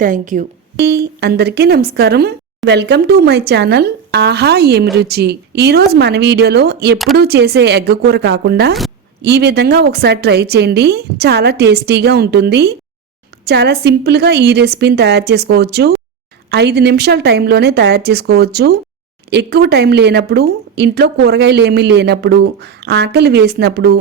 Thank you అందరికీ నమస్కారం. Welcome to my channel ఆహా ఏమి రుచి ఈరోజు మన వీడియోలో ఎప్పుడూ చేసే ఎగ్గ కూర కాకుండా ఈ విధంగా ఒకసారి ట్రై చేయండి. చాలా టేస్టీగా ఉంటుంది. చాలా సింపుల్గా ఈ రెసిపీని తయారు చేసుకోవచ్చు. ఐదు నిమిషాల టైంలోనే తయారు చేసుకోవచ్చు. ఎక్కువ టైం లేనప్పుడు ఇంట్లో కూరగాయలు ఏమీ లేనప్పుడు ఆకలి వేసినప్పుడు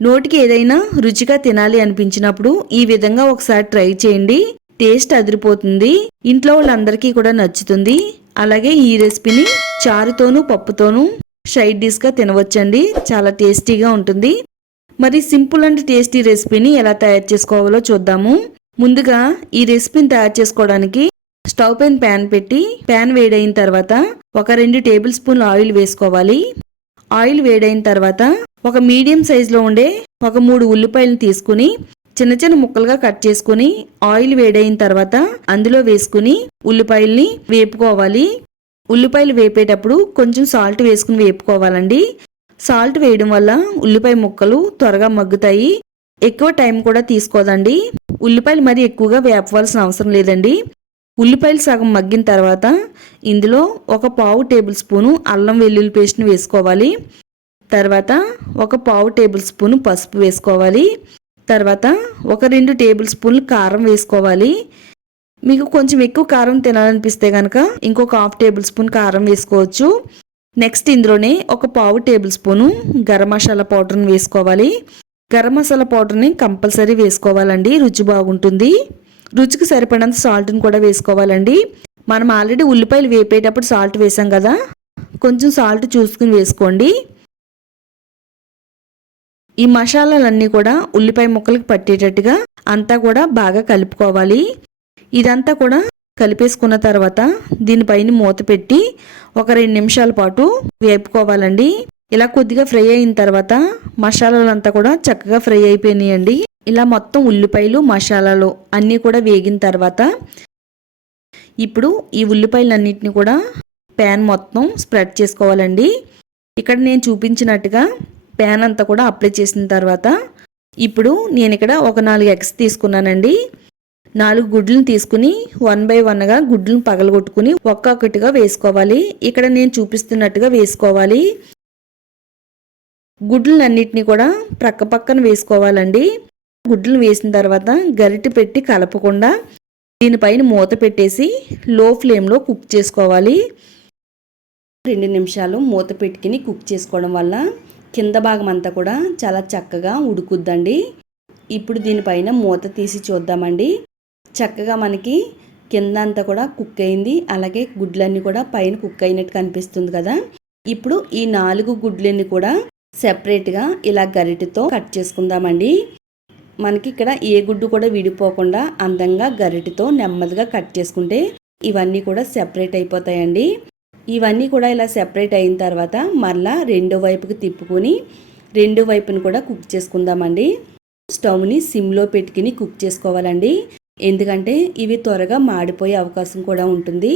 నోటికి ఏదైనా రుచిగా తినాలి అనిపించినప్పుడు ఈ విధంగా ఒకసారి ట్రై చేయండి. టేస్ట్ అదిరిపోతుంది. ఇంట్లో వాళ్ళందరికీ కూడా నచ్చుతుంది. అలాగే ఈ రెసిపీని చారుతోనూ పప్పుతోనూ సైడ్ డిష్గా తినవచ్చండి. చాలా టేస్టీగా ఉంటుంది. మరి సింపుల్ అండ్ టేస్టీ రెసిపీని ఎలా తయారు చేసుకోవాలో చూద్దాము. ముందుగా ఈ రెసిపీని తయారు చేసుకోవడానికి స్టవ్ పైన ప్యాన్ పెట్టి ప్యాన్ వేడైన తర్వాత ఒక రెండు టేబుల్ స్పూన్లు ఆయిల్ వేసుకోవాలి. ఆయిల్ వేడైన తర్వాత ఒక మీడియం సైజులో ఉండే ఒక మూడు ఉల్లిపాయలను తీసుకుని చిన్న చిన్న ముక్కలుగా కట్ చేసుకుని ఆయిల్ వేడైన తర్వాత అందులో వేసుకుని ఉల్లిపాయల్ని వేపుకోవాలి. ఉల్లిపాయలు వేపేటప్పుడు కొంచెం సాల్ట్ వేసుకుని వేపుకోవాలండి. సాల్ట్ వేయడం వల్ల ఉల్లిపాయ ముక్కలు త్వరగా మగ్గుతాయి. ఎక్కువ టైం కూడా తీసుకోదండి. ఉల్లిపాయలు మరి ఎక్కువగా వేపవలసిన అవసరం లేదండి. ఉల్లిపాయలు సగం మగ్గిన తర్వాత ఇందులో ఒక పావు టేబుల్ స్పూను అల్లం వెల్లుల్లి పేస్ట్ని వేసుకోవాలి. తర్వాత ఒక పావు టేబుల్ స్పూను పసుపు వేసుకోవాలి. తర్వాత ఒక రెండు టేబుల్ స్పూన్లు కారం వేసుకోవాలి. మీకు కొంచెం ఎక్కువ కారం తినాలనిపిస్తే కనుక ఇంకొక హాఫ్ టేబుల్ స్పూన్ కారం వేసుకోవచ్చు. నెక్స్ట్ ఇందులోనే ఒక పావు టేబుల్ స్పూను గరం మసాలా పౌడర్ని వేసుకోవాలి. గరం మసాలా పౌడర్ని కంపల్సరీ వేసుకోవాలండి రుచి బాగుంటుంది. రుచికి సరిపడినంత సాల్ట్ని కూడా వేసుకోవాలండి. మనం ఆల్రెడీ ఉల్లిపాయలు వేపేటప్పుడు సాల్ట్ వేసాం కదా కొంచెం సాల్ట్ చూసుకుని వేసుకోండి. ఈ మసాలాలన్నీ కూడా ఉల్లిపాయ ముక్కలకు పట్టేటట్టుగా అంతా కూడా బాగా కలుపుకోవాలి. ఇదంతా కూడా కలిపేసుకున్న తర్వాత దీనిపైన మూత పెట్టి ఒక రెండు నిమిషాల పాటు వేపుకోవాలండి. ఇలా కొద్దిగా ఫ్రై అయిన తర్వాత మసాలాలంతా కూడా చక్కగా ఫ్రై అయిపోయినాయండి. ఇలా మొత్తం ఉల్లిపాయలు మసాలాలు అన్నీ కూడా వేగిన తర్వాత ఇప్పుడు ఈ ఉల్లిపాయలన్నింటినీ కూడా ప్యాన్ మొత్తం స్ప్రెడ్ చేసుకోవాలండి. ఇక్కడ నేను చూపించినట్టుగా ప్యాన్ అంతా కూడా అప్లై చేసిన తర్వాత ఇప్పుడు నేను ఇక్కడ ఒక నాలుగు ఎగ్స్ తీసుకున్నానండి. నాలుగు గుడ్లను తీసుకుని వన్ బై వన్గా గుడ్లను పగలగొట్టుకుని ఒక్కొక్కటిగా వేసుకోవాలి. ఇక్కడ నేను చూపిస్తున్నట్టుగా వేసుకోవాలి. గుడ్లన్నిటిని కూడా ప్రక్క పక్కన వేసుకోవాలండి. గుడ్లను వేసిన తర్వాత గరిటె పెట్టి కలపకుండా దీనిపైన మూత పెట్టేసి లో ఫ్లేమ్లో కుక్ చేసుకోవాలి. రెండు నిమిషాలు మూత పెట్టుకుని కుక్ చేసుకోవడం వల్ల కింద భాగం అంతా కూడా చాలా చక్కగా ఉడుకుద్దండి. ఇప్పుడు దీనిపైన మూత తీసి చూద్దామండి. చక్కగా మనకి కింద అంతా కూడా కుక్ అయింది. అలాగే గుడ్లన్నీ కూడా పైన కుక్ అయినట్టు కనిపిస్తుంది కదా. ఇప్పుడు ఈ నాలుగు గుడ్లన్నీ కూడా సెపరేట్గా ఇలా గరిటెతో కట్ చేసుకుందామండి. మనకి ఇక్కడ ఏ గుడ్డు కూడా విడిపోకుండా అందంగా గరిటెతో నెమ్మదిగా కట్ చేసుకుంటే ఇవన్నీ కూడా సెపరేట్ అయిపోతాయండి. ఇవన్నీ కూడా ఇలా సెపరేట్ అయిన తర్వాత మరలా రెండో వైపుకి తిప్పుకొని రెండో వైపుని కూడా కుక్ చేసుకుందామండి. స్టవ్ని సిమ్లో పెట్టుకుని కుక్ చేసుకోవాలండి. ఎందుకంటే ఇవి త్వరగా మాడిపోయే అవకాశం కూడా ఉంటుంది.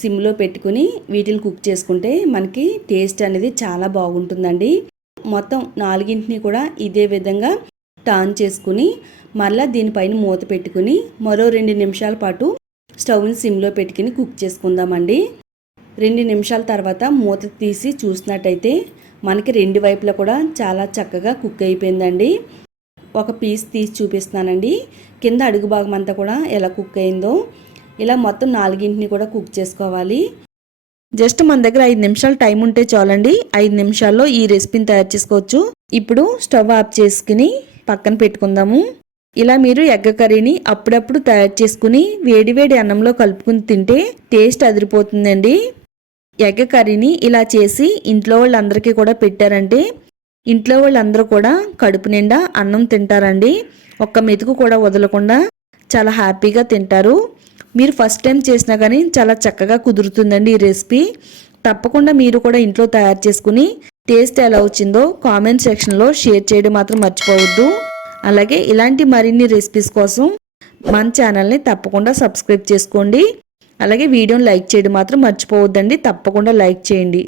సిమ్లో పెట్టుకుని వీటిని కుక్ చేసుకుంటే మనకి టేస్ట్ అనేది చాలా బాగుంటుందండి. మొత్తం నాలుగింటిని కూడా ఇదే విధంగా టర్న్ చేసుకుని మరలా దీనిపైన మూత పెట్టుకుని మరో రెండు నిమిషాల పాటు స్టవ్ని సిమ్లో పెట్టుకుని కుక్ చేసుకుందామండి. రెండు నిమిషాల తర్వాత మూత తీసి చూసినట్టయితే మనకి రెండు వైపులా కూడా చాలా చక్కగా కుక్ అయిపోయిందండి. ఒక పీస్ తీసి చూపిస్తున్నానండి. కింద అడుగు భాగం అంతా కూడా ఎలా కుక్ అయిందో ఇలా మొత్తం నాలుగింటిని కూడా కుక్ చేసుకోవాలి. జస్ట్ మన దగ్గర ఐదు నిమిషాలు టైం ఉంటే చాలండి. ఐదు నిమిషాల్లో ఈ రెసిపీని తయారు చేసుకోవచ్చు. ఇప్పుడు స్టవ్ ఆఫ్ చేసుకుని పక్కన పెట్టుకుందాము. ఇలా మీరు ఎగ్గ కర్రీని అప్పుడప్పుడు తయారు చేసుకుని వేడివేడి అన్నంలో కలుపుకుని తింటే టేస్ట్ అదిరిపోతుందండి. ఎగ్ కర్రీని ఇలా చేసి ఇంట్లో వాళ్ళందరికీ కూడా పెట్టారంటే ఇంట్లో వాళ్ళందరూ కూడా కడుపు నిండా అన్నం తింటారండి. ఒక్క మెతుకు కూడా వదలకుండా చాలా హ్యాపీగా తింటారు. మీరు ఫస్ట్ టైం చేసినా కానీ చాలా చక్కగా కుదురుతుందండి ఈ రెసిపీ. తప్పకుండా మీరు కూడా ఇంట్లో తయారు చేసుకుని టేస్ట్ ఎలా వచ్చిందో కామెంట్ సెక్షన్లో షేర్ చేయడం మాత్రం మర్చిపోవద్దు. అలాగే ఇలాంటి మరిన్ని రెసిపీస్ కోసం మన ఛానల్ని తప్పకుండా సబ్స్క్రైబ్ చేసుకోండి. అలాగే వీడియోని లైక్ చేయడం మాత్రం మర్చిపోవద్దండి. తప్పకుండా లైక్ చేయండి.